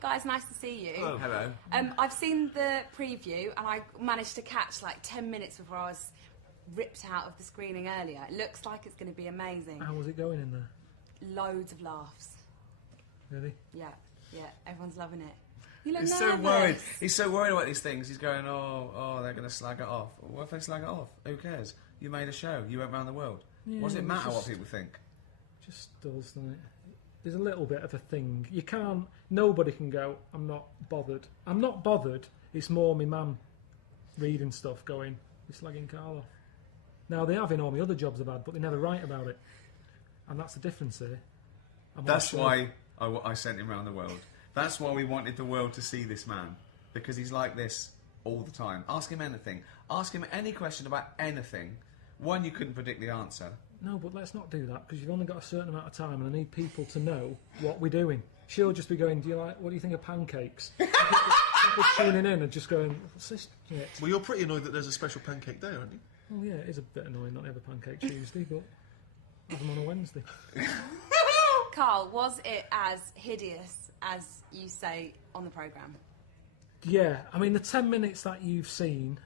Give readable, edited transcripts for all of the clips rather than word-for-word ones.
Guys, nice to see you. Oh, hello. I've seen the preview and I managed to catch like 10 minutes before I was ripped out of the screening earlier. It looks like it's going to be amazing. How was it going in there? Loads of laughs. Really? Yeah, everyone's loving it. You look He's nervous. so worried. He's so worried about these things. He's going, oh, they're going to slag it off. What if they slag it off? Who cares? You made a show. You went around the world. Yeah, what does it matter what just, people think? Just does, doesn't it? There's a little bit of a thing. You can't... Nobody can go, I'm not bothered. I'm not bothered. It's more me mum reading stuff going, you're slagging Karl off. Now, they have in all my other jobs I've had, but they never write about it. And that's the difference here. That's why I sent him around the world. That's why we wanted the world to see this man. Because he's like this all the time. Ask him anything. Ask him any question about anything. One, you couldn't predict the answer. No, but let's not do that, because you've only got a certain amount of time and I need people to know what we're doing. She'll just be going, what do you think of pancakes? People tuning in and just going, what's this? Yeah, well, you're pretty annoyed that there's a special pancake day, aren't you? Well, yeah, it is a bit annoying not to have a pancake Tuesday, but have them on a Wednesday. Karl, was it as hideous as you say on the programme? Yeah, I mean, the 10 minutes that you've seen,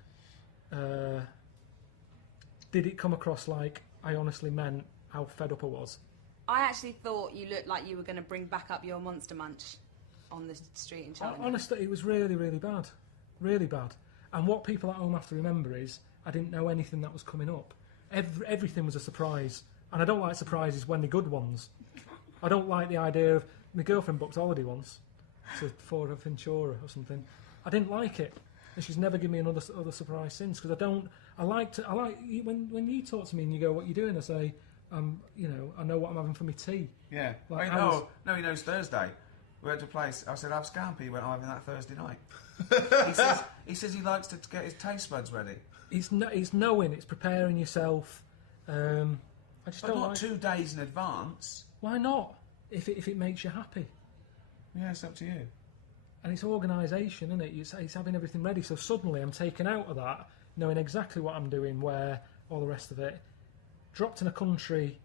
did it come across like I honestly meant how fed up I was? I actually thought you looked like you were going to bring back up your Monster Munch on the street in China. Honestly, it was really, really bad. Really bad. And what people at home have to remember is I didn't know anything that was coming up. Everything was a surprise. And I don't like surprises when they're good ones. I don't like the idea of... My girlfriend booked holiday once to Fort of Ventura or something. I didn't like it. And she's never given me another surprise since, because I like when you talk to me and you go, what are you doing? I say, I know what I'm having for my tea. Yeah. Like, no, he knows Thursday. We went to a place. I said, have scampi. He went, I'm having that Thursday night. he says he likes to get his taste buds ready. It's knowing, it's preparing yourself. I just don't not like 2 days in advance. Why not? If it makes you happy. Yeah, it's up to you. And it's organisation, isn't it? It's having everything ready. So suddenly I'm taken out of that, knowing exactly what I'm doing, where, all the rest of it. Dropped in a country,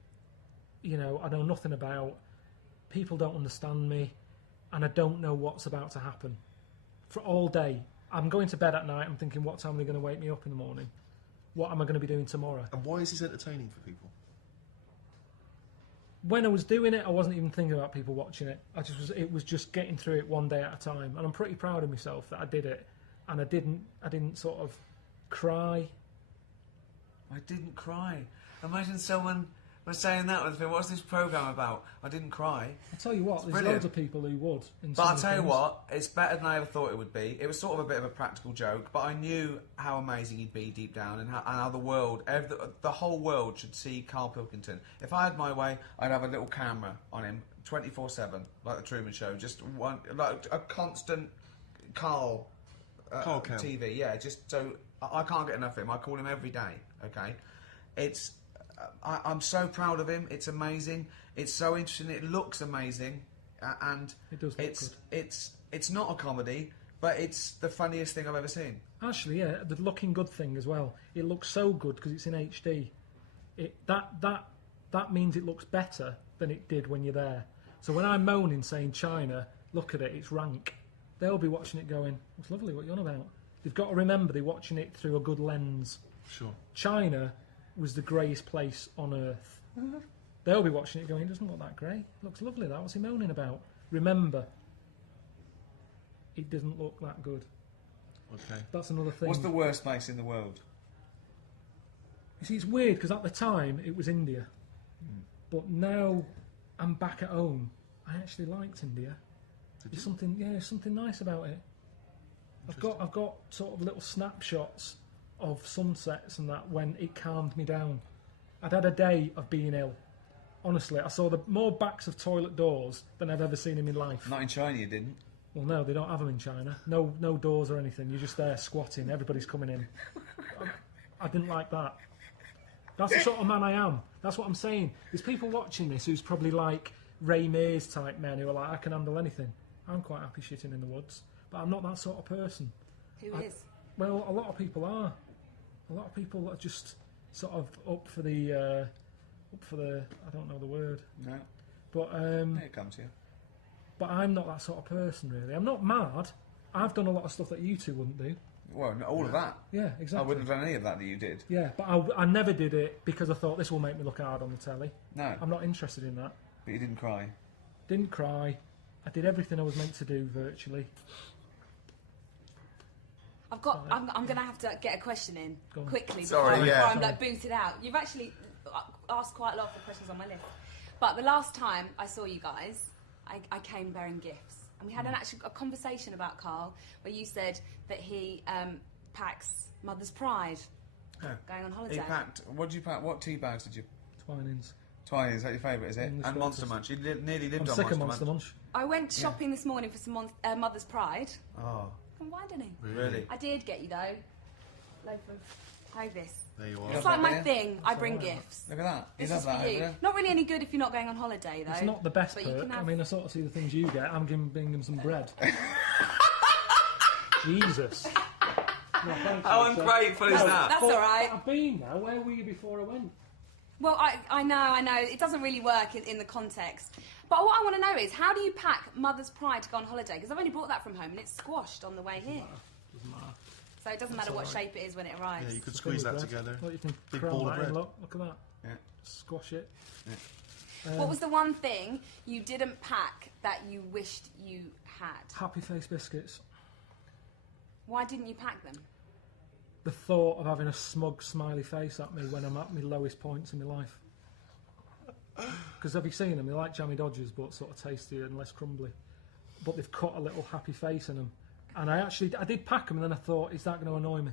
I know nothing about. People don't understand me. And I don't know what's about to happen. For all day. I'm going to bed at night, I'm thinking, what time are they going to wake me up in the morning? What am I going to be doing tomorrow? And why is this entertaining for people? When I was doing it, I wasn't even thinking about people watching it. It was just getting through it one day at a time, and I'm pretty proud of myself that I did it. And I didn't sort of cry. I didn't cry. Imagine someone was saying that with me. What's this programme about? I didn't cry. I tell you what, there's brilliant. loads of people who would. But I'll tell you what, it's better than I ever thought it would be. It was sort of a bit of a practical joke, but I knew how amazing he'd be deep down, and how the world, the whole world should see Karl Pilkington. If I had my way, I'd have a little camera on him 24/7, like the Truman Show, just one, like a constant Karl cam. TV. Yeah, just so I can't get enough of him. I call him every day. Okay, it's. I'm so proud of him. It's amazing. It's so interesting. It looks amazing, and it does look good. It's not a comedy, but it's the funniest thing I've ever seen. Actually, yeah, the looking good thing as well. It looks so good because it's in HD. That means it looks better than it did when you're there. So when I'm moaning saying China, look at it, it's rank. They'll be watching it going, it's lovely. What are you on about? They've got to remember they're watching it through a good lens. Sure. China was the greyest place on earth. They'll be watching it going, it doesn't look that grey. It looks lovely, that. What's he moaning about? Remember, it doesn't look that good. Okay. That's another thing. What's the worst place in the world? You see, it's weird, because at the time, it was India. But now I'm back at home. I actually liked India. There's something nice about it. I've got sort of little snapshots of sunsets and that when it calmed me down. I'd had a day of being ill. Honestly, I saw more backs of toilet doors than I've ever seen in my life. Not in China, you didn't. Well, no, they don't have them in China. No doors or anything. You're just there squatting. Everybody's coming in. I didn't like that. That's the sort of man I am. That's what I'm saying. There's people watching this who's probably like Ray Mays type men who are like, I can handle anything. I'm quite happy shitting in the woods, but I'm not that sort of person. Who is? Well, a lot of people are. A lot of people are just sort of up for the I don't know the word. No. But Here it comes, yeah. But I'm not that sort of person, really. I'm not mad. I've done a lot of stuff that you two wouldn't do. Well, all of that. Yeah, exactly. I wouldn't have done any of that you did. Yeah, but I never did it because I thought this will make me look hard on the telly. No. I'm not interested in that. But you didn't cry. Didn't cry. I did everything I was meant to do virtually. I'm going to have to get a question in Go on. quickly Sorry, before, yeah. before I'm like booted out. You've actually asked quite a lot of the questions on my list. But the last time I saw you guys, I came bearing gifts. And we had a conversation about Karl where you said that he packs Mother's Pride going on holiday. He packed... What did you pack? What tea bags did you... Twinings. Twinings, is that your favourite, is it? English And Monster breakfast. Munch. You nearly lived I'm on sick of Monster Monster Munch. Munch. I went shopping this morning for some Mother's Pride. Oh, And why didn't he? really? I did get you though. Loaf of Hovis. There you It's are. like my there? thing. I bring alright. gifts. Look at that. You This love is that for over you. there. Not really any good if you're not going on holiday though. It's not the best But you perk. can have- I mean, I sort of see the things you get. I'm bringing him some bread. Jesus. No, thank you, How sir. ungrateful is that? That's But all right. I've been now. Where were you before I went? Well, I know. It doesn't really work in the context. But what I want to know is, how do you pack Mother's Pride to go on holiday? Because I've only brought that from home and it's squashed on the way here. Doesn't matter. So it doesn't matter what shape it is when it arrives. Yeah, you could It's squeeze the thing that with bread. together. Look, you can Big cram ball of that in, bread. Look at that. Yeah. Squash it. What was the one thing you didn't pack that you wished you had? Happy Face biscuits. Why didn't you pack them? The thought of having a smug, smiley face at me when I'm at my lowest points in my life. Because have you seen them? They're like jammy Dodgers, but sort of tastier and less crumbly. But they've cut a little happy face in them. And I did pack them, and then I thought, is that going to annoy me?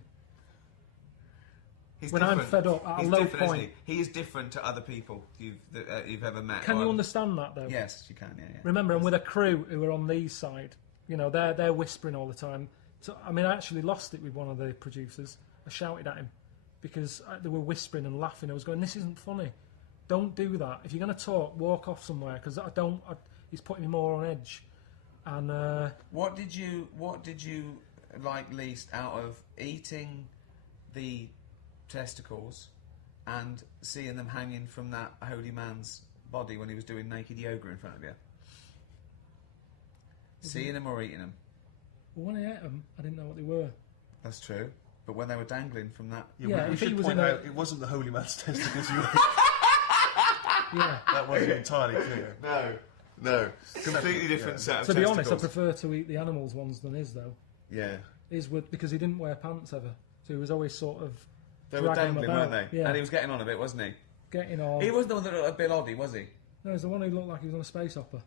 He's When I'm different. fed up at a He's low different, isn't point. He is different to other people you've ever met. Can you or- understand that, though? Yes, you can, yeah. Remember, I'm with a crew who are on these side. You know, they're whispering all the time. So, I mean, I actually lost it with one of the producers. I shouted at him because they were whispering and laughing. I was going, "This isn't funny. Don't do that. If you're going to talk, walk off somewhere because he's putting me more on edge." And What did you like least out of eating the testicles and seeing them hanging from that holy man's body when he was doing naked yoga in front of you? Seeing them or eating them? well, when I ate them, I didn't know what they were. That's true. But when they were dangling from that... Yeah, we if he should was point in a- out it wasn't the holy man's testicles you ate. Yeah. That wasn't entirely clear. No. Completely different set of To be honest, I testicles. prefer to eat the animals ones than his though. Yeah. Because he didn't wear pants ever, so he was always sort of They were dragging them dangling, about. weren't they? Yeah, And he was getting on a bit, wasn't he? getting on. He wasn't the one that looked a bit oddie, was he? No, it's the one who looked like he was on a space opera.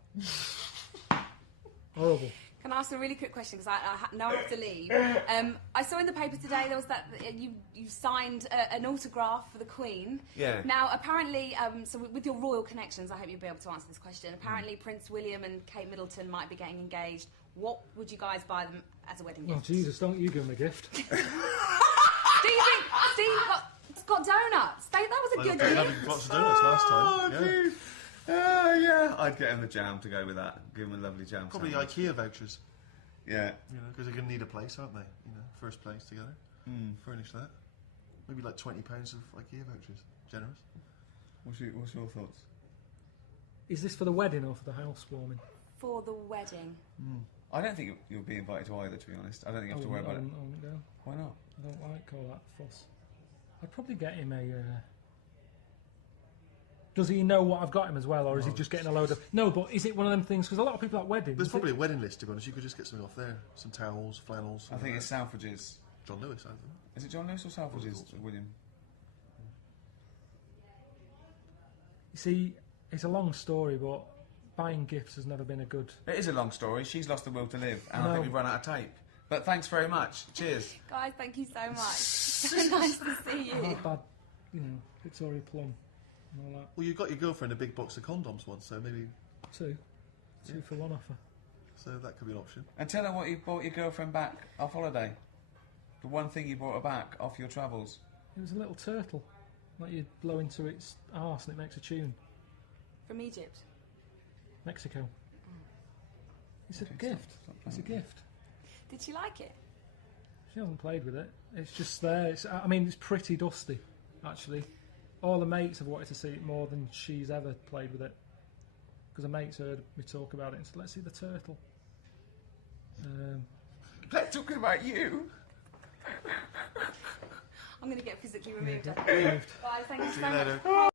Horrible. Can I ask a really quick question because I know I have to leave. I saw in the paper today there was that you signed an autograph for the Queen. Yeah. Now apparently, so with your royal connections, I hope you'll be able to answer this question. Apparently, Prince William and Kate Middleton might be getting engaged. What would you guys buy them as a wedding Oh gift? Jesus! Don't you give him a gift? Do you think Steve got donuts? That was a good They gift. had lots of donuts last time. Yeah. Yeah. I'd get him the jam to go with that. Give him a lovely jam. Probably sandwich. IKEA vouchers. Yeah. You know, because they're going to need a place, aren't they? You know, first place together. Furnish that. Maybe like £20 of IKEA vouchers. Generous. What's your thoughts? Is this for the wedding or for the housewarming? For the wedding. I don't think you'll be invited to either, to be honest. I don't think you have to worry about it. I wouldn't go. Why not? I don't like all that fuss. I'd probably get him a. Does he know what I've got him as well, or is he just getting a load of? No, but is it one of them things? Because a lot of people at weddings. There's probably a wedding list, to be honest. You could just get something off there. Some towels, flannels. I think it's Selfridges. John Lewis, I think. Is it John Lewis or Selfridges, William? You see, it's a long story, but buying gifts has never been a good. It is a long story. She's lost the will to live, and I No. think we've run out of tape. But thanks very much. Cheers. Guys, thank you so much. So nice to see I'm you. not bad, Victoria Plum and all that. Well, you got your girlfriend a big box of condoms once, so maybe. Two for one offer. So that could be an option. And tell her what you bought your girlfriend back off holiday. The one thing you brought her back off your travels. It was a little turtle, like you blow into its arse and it makes a tune. From Egypt. Mexico. It's a Okay, gift. stop It's a playing. gift. Did she like it? She hasn't played with it. It's just there. I mean, it's pretty dusty, actually. All the mates have wanted to see it more than she's ever played with it. because a mate's heard me talk about it and said, let's see the turtle. Let's talking about you. I'm going to get physically removed. Removed. Bye, thank you See so you much. later.